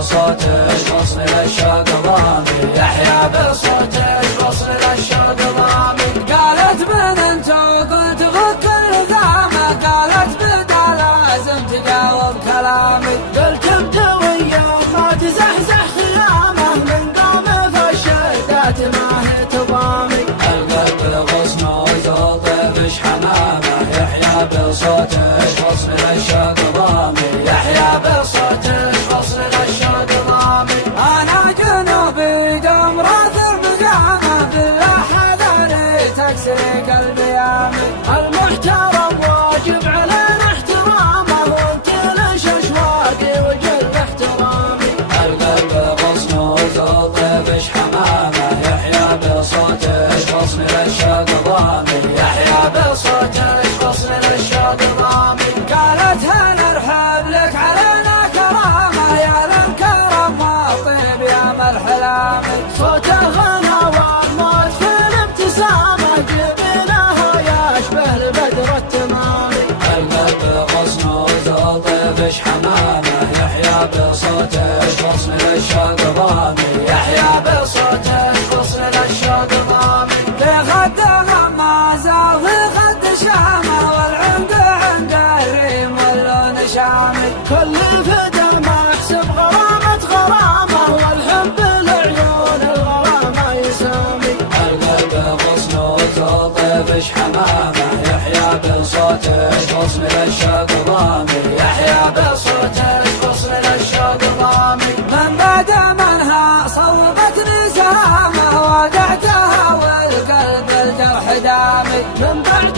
بصوتك وصل للشوق ضامي، يحيى بصوتك وصل للشوق ضامي. قالت من انت وقلت غك الرذامة، قالت بدا لازم تجاوب كلامي. قلت بدوية ما تزحزح خيامه، من قام فالشدات ما هي تضامي. القلب غصن وتلطف حمامه، يحيى بصوتك وصل للشوق ضامي، يحيى بصوتك وصل للشوق ضامي. انا جنوبي دمرة المقامة، بالله حذري تكسري قلبي يامي. المحترم واجب علينا احترامه، وانت ليش اشواقي وجل احترامي. القلب غصن وتلطف حمامه، يحيى بصوتك وصل للشوق ضامي، يحيى بصوتك وصل للشوق ضامي. قالت هنرحب لك علينا كرامه، يا للكرم والطيب يا مرحلامي. صوته غنى والموت في الابتسامه، جبينه يشبه البدر التمامي. القلب غصن وتلطف حمامه، يحيى بصوتك وصل للشوق ضامي، يحيى بصوتك وصل للشوق ضامي. في خد غمازه وفي خد شامه، والعند عند الريم واللون شامي. كل فدا ما احسب غرامه غرامه، والحب العيون الغرامه يسامي. القلب غصن وتلطف حمامه، يحيى بصوتك وصل للشوق ضامي، يحيى بصوتك وصل للشوق ضامي. من بعد منها صوبتني سلامه، ودعتها والقلب الجرح دامي. من بعد